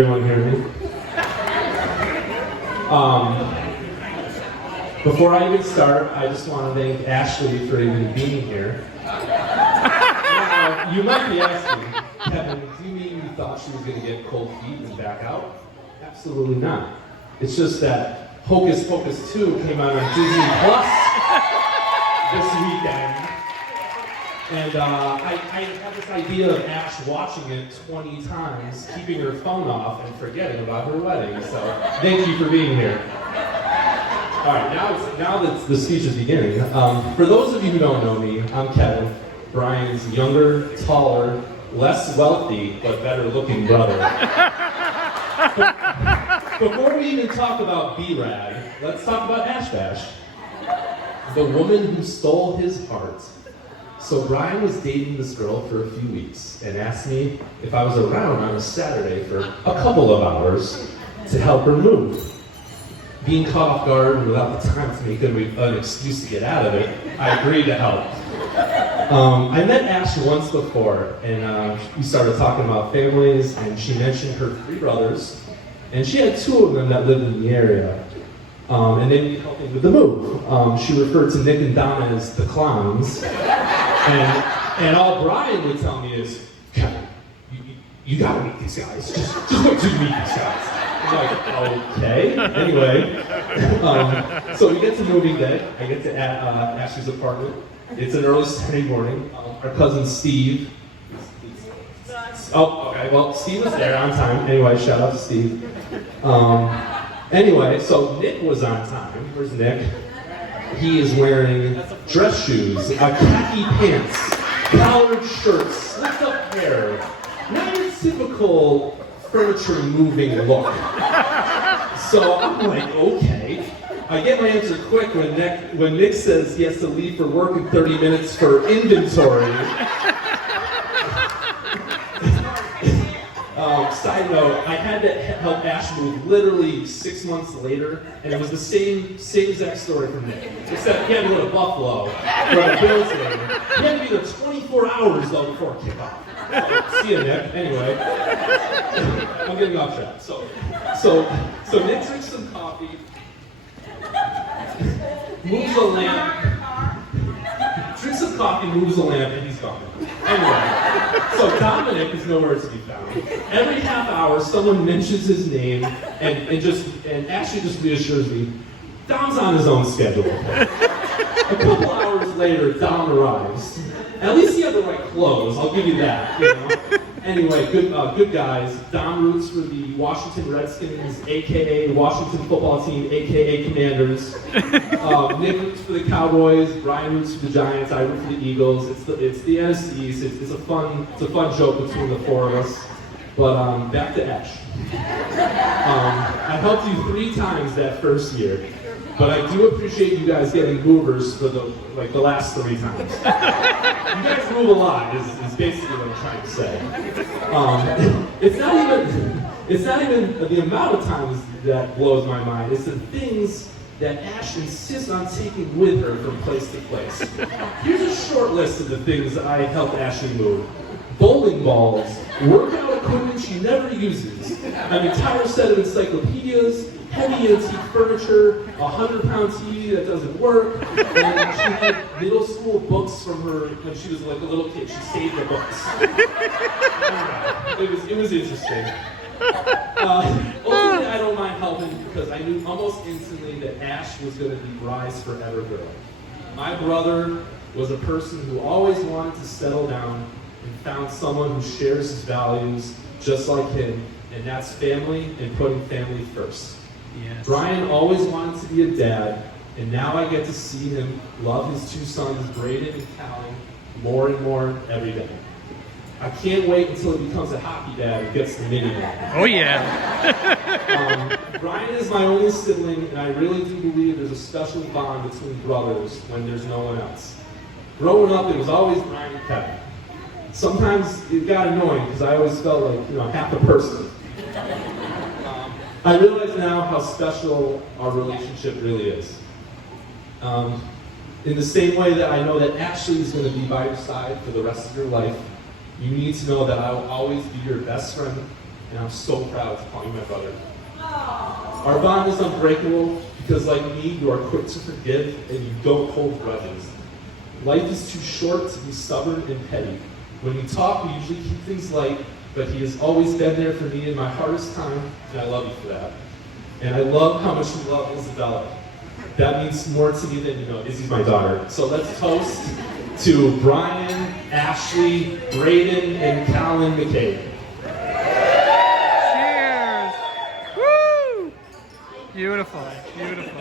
everyone hear me? Before I even start, I just want to thank Ashley for even being here. Now, you might be asking, Kevin, do you mean you thought she was going to get cold feet and back out? Absolutely not. It's just that Hocus Pocus 2 came out on Disney Plus this weekend. And I had this idea of Ash watching it 20 times, keeping her phone off and forgetting about her wedding. So thank you for being here. All right, now that the speech is beginning, for those of you who don't know me, I'm Kevin, Brian's younger, taller, less wealthy, but better looking brother. Before we even talk about B-Rad, let's talk about Ash Bash, the woman who stole his heart. So Brian was dating this girl for a few weeks and asked me if I was around on a Saturday for a couple of hours to help her move. Being caught off guard and without the time to make an excuse to get out of it, I agreed to help. I met Ash once before, and we started talking about families, and she mentioned her 3 brothers, and she had 2 of them that lived in the area, and they needed helping with the move. She referred to Nick and Donna as the clowns, and all Brian would tell me is, Kevin, you gotta meet these guys. Just wait till you meet these guys. I'm like, okay. Anyway, so we get to moving day. I get to Ashley's apartment. It's an early Saturday morning. Our cousin Steve. Oh, okay. Well, Steve was there on time. Anyway, shout out to Steve. Anyway, so Nick was on time. Where's Nick? He is wearing dress shoes, khaki pants, collared shirts, slicked up hair. Not your typical furniture moving look. So I'm like, okay. I get my answer quick when Nick says he has to leave for work in 30 minutes for inventory. Side note, I had to help Ash move literally 6 months later, and it was the same exact story from Nick. Except he had to go to Buffalo for a Bills game. He had to be there 24 hours though before kickoff. So, see you, Nick. Anyway, I'm getting off track. So Nick drinks some coffee, moves a lamp, drinks some coffee, moves a lamp, and he's gone. Anyway, so Dominic is nowhere to be found. Every half hour, someone mentions his name, and Ashley just reassures me, Dom's on his own schedule. A couple hours later, Dom arrives. At least he had the right clothes, I'll give you that. You know? Anyway, good guys. Dom roots for the Washington Redskins, aka Washington football team, aka Commanders. Nick roots for the Cowboys. Brian roots for the Giants. I root for the Eagles. It's the NFC East. It's a fun joke between the 4 of us. But back to Ash. I helped you 3 times that first year, but I do appreciate you guys getting movers for the last 3 times. You guys move a lot, is basically what I'm trying to say. It's not even the amount of times that blows my mind. It's the things that Ash insists on taking with her from place to place. Here's a short list of the things that I helped Ashley move. Bowling balls, workout equipment she never uses, an entire set of encyclopedias, heavy antique furniture, a 100-pound TV that doesn't work, and she had middle school books from her when she was like a little kid. She saved the books. It was interesting. Ultimately, I don't mind helping because I knew almost instantly that Ash was going to be Bry's forever girl. My brother was a person who always wanted to settle down and found someone who shares his values just like him, and that's family and putting family first. Yes. Brian always wanted to be a dad, and now I get to see him love his 2 sons, Braden and Callan, more and more every day. I can't wait until he becomes a hockey dad and gets the minivan. Oh yeah. Brian is my only sibling, and I really do believe there's a special bond between brothers when there's no one else. Growing up, it was always Brian and Kevin. Sometimes it got annoying because I always felt like, half a person. I realize now how special our relationship really is. In the same way that I know that Ashley is going to be by your side for the rest of your life, you need to know that I will always be your best friend and I'm so proud to call you my brother. Our bond is unbreakable because, like me, you are quick to forgive and you don't hold grudges. Life is too short to be stubborn and petty. When we talk, we usually keep things light, but he has always been there for me in my hardest time, and I love you for that. And I love how much you love Isabella. That means more to me than you know. Izzy's my daughter. So let's toast to Brian, Ashley, Braden, and Callan McCabe. Cheers! Woo! Beautiful, beautiful.